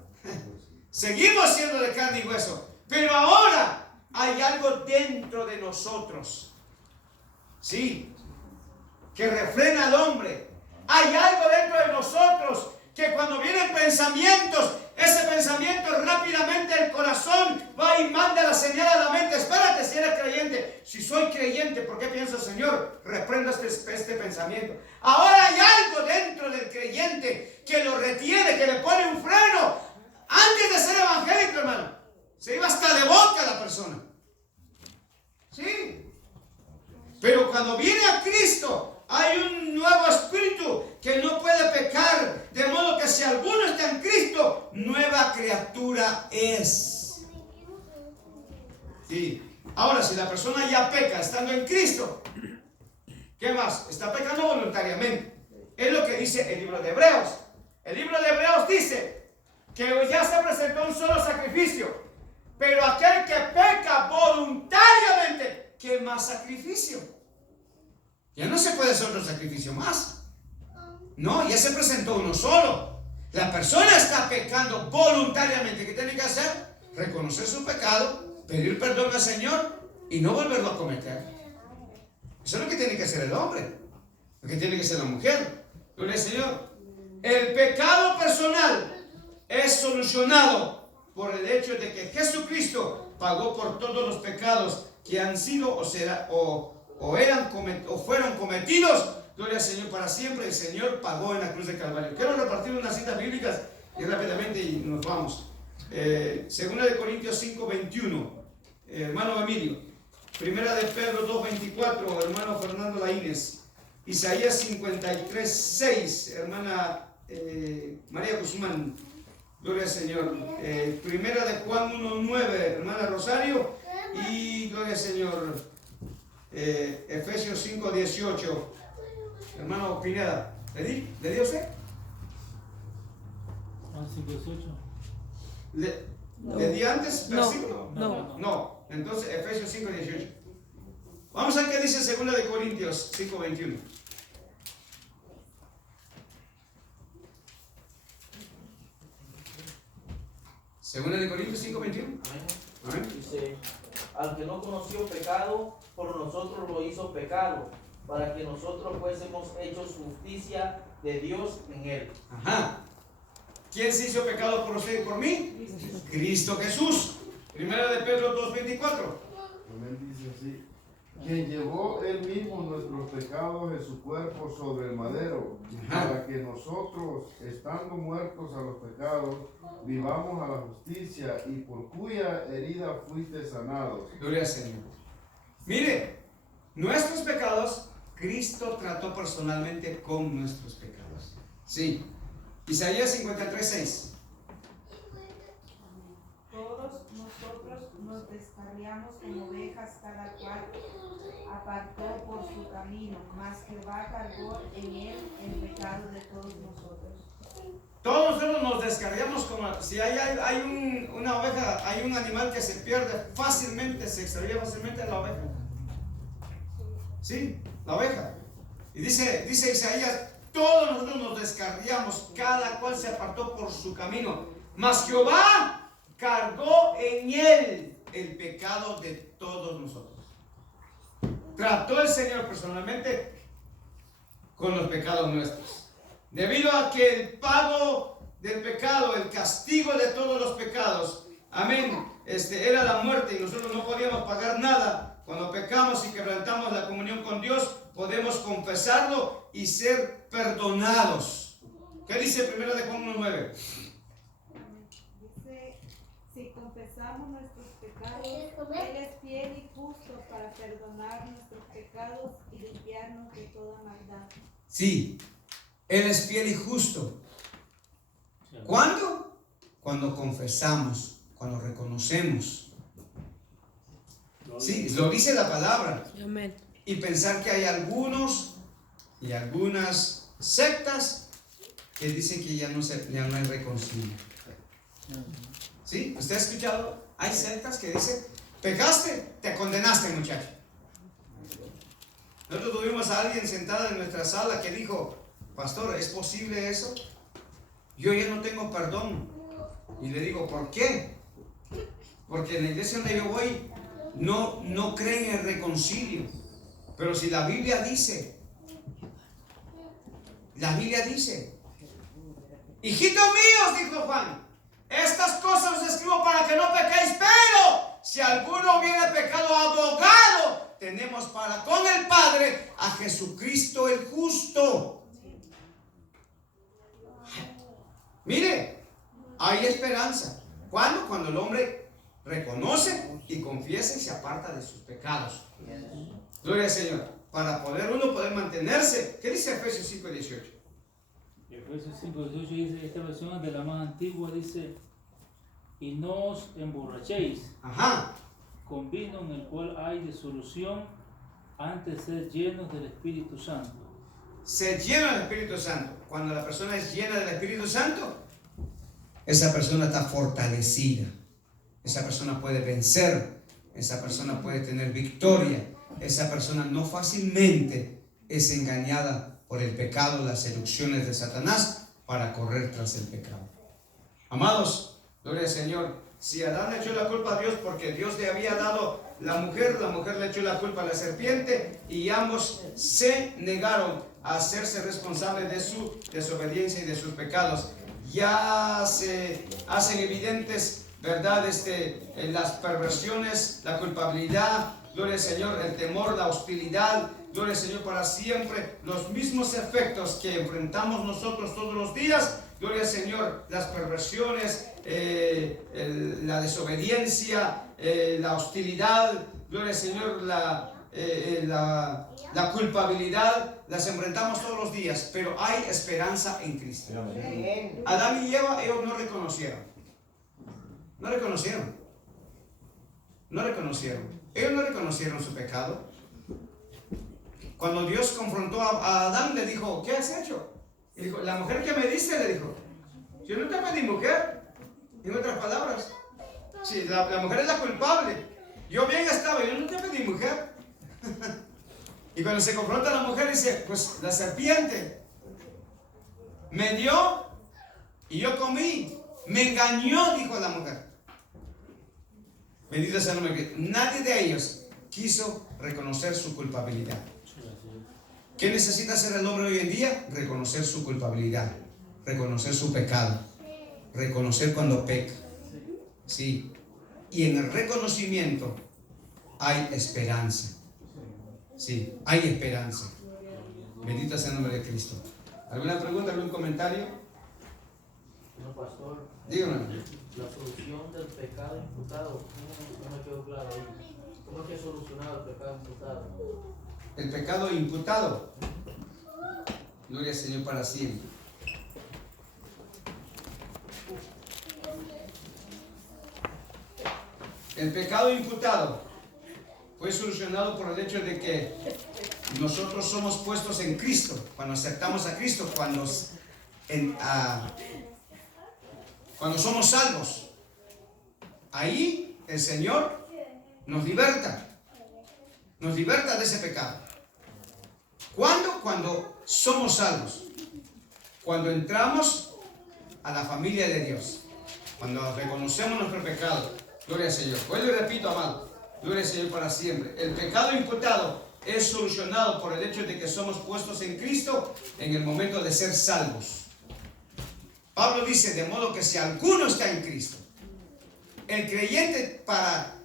Seguimos siendo de carne y hueso. Pero ahora hay algo dentro de nosotros. Sí, que refrena al hombre. Hay algo dentro de nosotros que cuando vienen pensamientos, ese pensamiento rápidamente el corazón va y manda la señal a la mente. Espérate, si eres creyente. Si soy creyente, ¿por qué pienso, Señor? Reprenda este pensamiento. Ahora hay algo dentro del creyente que lo retiene, que le pone un freno. Antes de ser evangélico, hermano, Se iba hasta de boca la persona. Sí. Pero cuando viene a Cristo, hay un nuevo espíritu que no puede pecar. De modo que si alguno está en Cristo, nueva criatura es. Sí. Ahora, si la persona ya peca estando en Cristo, ¿qué más? Está pecando voluntariamente. Es lo que dice el libro de Hebreos. El libro de Hebreos dice que ya se presentó un solo sacrificio, pero aquel que peca voluntariamente, ¿qué más sacrificio? Ya no se puede hacer otro sacrificio más. No, ya se presentó uno solo. La persona está pecando voluntariamente. ¿Qué tiene que hacer? Reconocer su pecado, pedir perdón al Señor y no volverlo a cometer. Eso es lo que tiene que hacer el hombre, lo que tiene que hacer la mujer. Gloria al Señor. El pecado personal es solucionado por el hecho de que Jesucristo pagó por todos los pecados que han sido o fueron cometidos. Gloria al Señor para siempre. El Señor pagó en la cruz de Calvario. Quiero repartir unas citas bíblicas y rápidamente y nos vamos. Segunda de Corintios 5:21, hermano Emilio. Primera de Pedro 2:24, hermano Fernando Laínez. Isaías 53:6, hermana María Guzmán. Gloria al Señor. Primera de Juan 1:9, hermana Rosario. Y gloria al Señor. Efesios 5:18, hermano Pineda. ¿Le dio usted? Juan 5:18. ¿Le di antes versículo? No. Entonces Efesios 5:18. Vamos a ver qué dice segunda de Corintios 5:21. Segunda de Corintios 5:21. Dice, al que no conoció pecado, por nosotros lo hizo pecado, para que nosotros fuésemos hechos justicia de Dios en él. Ajá. ¿Quién se hizo pecado por usted y por mí? Cristo Jesús. Primera de Pedro 2:24. Amén, dice así. Quien llevó él mismo nuestros pecados en su cuerpo sobre el madero, para que nosotros, estando muertos a los pecados, vivamos a la justicia, y por cuya herida fuiste sanados. Gloria al Señor. Mire, nuestros pecados, Cristo trató personalmente con nuestros pecados. Sí. Isaías 53:6. Todos nosotros nos descarriamos como ovejas, cada cual apartó por su camino, mas Jehová cargó en él el pecado de todos nosotros. Todos nosotros nos descarriamos como si hay una oveja, hay un animal que se pierde fácilmente, se extravía fácilmente la oveja. Sí, la oveja. Y dice Isaías, todos nosotros nos descarriamos, cada cual se apartó por su camino, mas Jehová cargó en él el pecado de todos nosotros. Trató el Señor personalmente con los pecados nuestros. Debido a que el pago del pecado, el castigo de todos los pecados, amén, era la muerte y nosotros no podíamos pagar nada. Cuando pecamos y quebrantamos la comunión con Dios, podemos confesarlo y ser perdonados. ¿Qué dice 1 de Juan 1:9? Dice, si confesamos nuestros pecados, Él es fiel y justo para perdonar nuestros pecados y limpiarnos de toda maldad. Sí, Él es fiel y justo. ¿Cuándo? Cuando confesamos, cuando reconocemos. Sí, lo dice la palabra. Amén. Y pensar que hay algunos y algunas sectas que dicen que ya no hay reconcilio. ¿Sí? ¿Usted ha escuchado? Hay sectas que dicen, pecaste, te condenaste, muchacho. Nosotros tuvimos a alguien sentada en nuestra sala que dijo, pastor, ¿es posible eso? Yo ya no tengo perdón. Y le digo, ¿por qué? Porque en la iglesia donde yo voy no creen en el reconcilio. Pero si la Biblia dice, hijitos míos, dijo Juan, estas cosas os escribo para que no pequéis, pero si alguno hubiera pecado, abogado tenemos para con el Padre a Jesucristo el justo. Mire, hay esperanza. ¿Cuándo? Cuando el hombre reconoce y confiesa y se aparta de sus pecados. Gloria al Señor. Para uno poder mantenerse. ¿Qué dice Efesios 5:18? Efesios 5:18 dice, esta versión de la más antigua dice, y no os emborrachéis Ajá. con vino en el cual hay disolución, antes de ser llenos del Espíritu Santo. Se llena del Espíritu Santo. Cuando la persona es llena del Espíritu Santo, esa persona está fortalecida. Esa persona puede vencer. Esa persona puede tener victoria. Esa persona no fácilmente es engañada por el pecado, las seducciones de Satanás para correr tras el pecado. Amados, gloria al Señor. Si Adán le echó la culpa a Dios porque Dios le había dado la mujer le echó la culpa a la serpiente y ambos se negaron a hacerse responsables de su desobediencia y de sus pecados. Ya se hacen evidentes, ¿verdad? Las perversiones, la culpabilidad, gloria al Señor, el temor, la hostilidad, gloria al Señor para siempre, los mismos efectos que enfrentamos nosotros todos los días, gloria al Señor, las perversiones, la desobediencia, la hostilidad, gloria al Señor, la culpabilidad, las enfrentamos todos los días, pero hay esperanza en Cristo. Adán y Eva, ellos no reconocieron. Ellos no reconocieron su pecado. Cuando Dios confrontó a Adán, le dijo, ¿qué has hecho? Y dijo, la mujer que me diste, le dijo, yo no te pedí mujer. En otras palabras, sí, la mujer es la culpable. Yo bien estaba, yo no te pedí mujer. Y cuando se confronta a la mujer, dice, pues la serpiente me dio y yo comí. Me engañó, dijo la mujer. Bendito sea el nombre de Cristo. Nadie de ellos quiso reconocer su culpabilidad. ¿Qué necesita hacer el hombre hoy en día? Reconocer su culpabilidad, reconocer su pecado, reconocer cuando peca. Sí. Y en el reconocimiento hay esperanza. Sí, hay esperanza. Bendito sea el nombre de Cristo. ¿Alguna pregunta, algún comentario? No, pastor. Dígame. La solución del pecado imputado, no me quedó claro ahí. ¿Cómo es que es solucionado el pecado imputado? El pecado imputado. Gloria al Señor para siempre. El pecado imputado fue solucionado por el hecho de que nosotros somos puestos en Cristo. Cuando aceptamos a Cristo, cuando somos salvos, ahí el Señor nos liberta de ese pecado. ¿Cuándo? Cuando somos salvos, cuando entramos a la familia de Dios, cuando reconocemos nuestro pecado. Gloria al Señor. Pues le repito, amado, gloria al Señor para siempre. El pecado imputado es solucionado por el hecho de que somos puestos en Cristo en el momento de ser salvos. Pablo dice, de modo que si alguno está en Cristo, el creyente para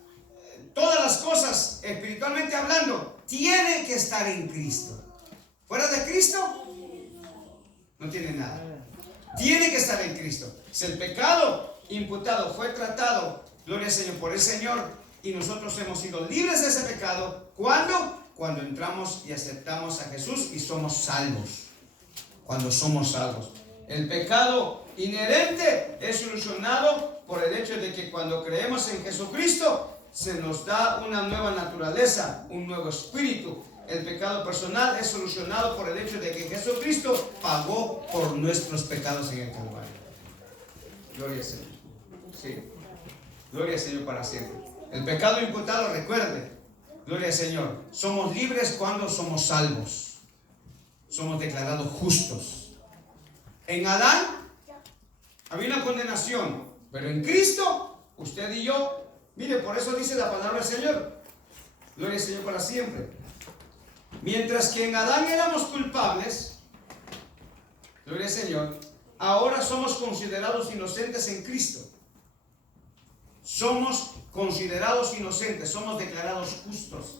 todas las cosas, espiritualmente hablando, tiene que estar en Cristo. Fuera de Cristo, no tiene nada. Tiene que estar en Cristo. Si el pecado imputado fue tratado, gloria al Señor, por el Señor, y nosotros hemos sido libres de ese pecado, ¿cuándo? Cuando entramos y aceptamos a Jesús y somos salvos. Cuando somos salvos. El pecado inherente es solucionado por el hecho de que cuando creemos en Jesucristo, se nos da una nueva naturaleza, un nuevo espíritu. El pecado personal es solucionado por el hecho de que Jesucristo pagó por nuestros pecados en el Calvario. Gloria al Señor. Sí. Gloria al Señor para siempre. El pecado imputado, recuerde, gloria al Señor, somos libres cuando somos salvos. Somos declarados justos. En Adán había una condenación, pero en Cristo, usted y yo, mire, por eso dice la palabra del Señor. Gloria al Señor para siempre. Mientras que en Adán éramos culpables, gloria al Señor, ahora somos considerados inocentes en Cristo. Somos considerados inocentes, somos declarados justos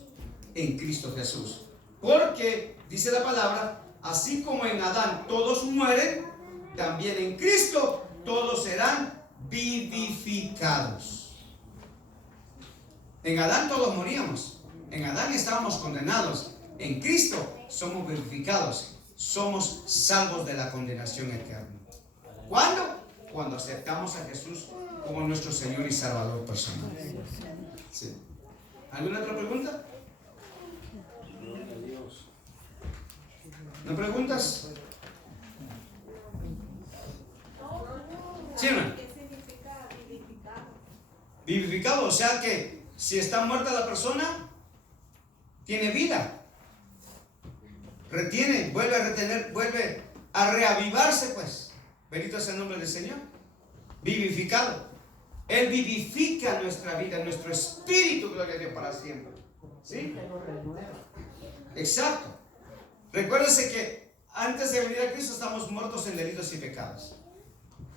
en Cristo Jesús. Porque, dice la palabra, así como en Adán todos mueren, también en Cristo todos serán vivificados. En Adán todos moríamos. En Adán estábamos condenados. En Cristo somos vivificados. Somos salvos de la condenación eterna. ¿Cuándo? Cuando aceptamos a Jesús como nuestro Señor y Salvador personal. Sí. ¿Alguna otra pregunta? Gloria a Dios. ¿No preguntas? Sí, hermano. ¿Qué significa vivificado? Vivificado, o sea que si está muerta la persona, tiene vida. Retiene, vuelve a retener, vuelve a reavivarse, pues. Bendito es el nombre del Señor. Vivificado. Él vivifica nuestra vida, nuestro espíritu, gloria a Dios, para siempre. ¿Sí? Exacto. Recuérdense que antes de venir a Cristo estamos muertos en delitos y pecados.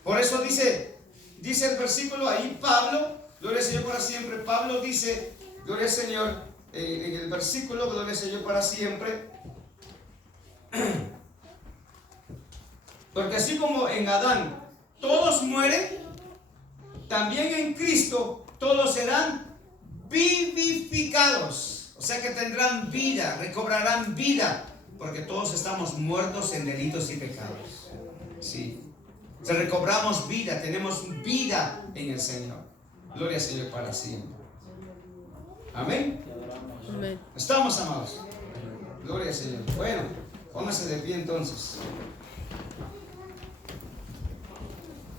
Por eso dice el versículo ahí, Pablo, gloria al Señor para siempre. Pablo dice, gloria al Señor, en el versículo, gloria al Señor para siempre. Porque así como en Adán todos mueren, también en Cristo todos serán vivificados. O sea que tendrán vida, recobrarán vida, porque todos estamos muertos en delitos y pecados. Sí. O sea, recobramos vida, tenemos vida en el Señor. Gloria al Señor para siempre. Amén. Amén. ¿Estamos, amados? Gloria al Señor. Bueno, póngase de pie entonces.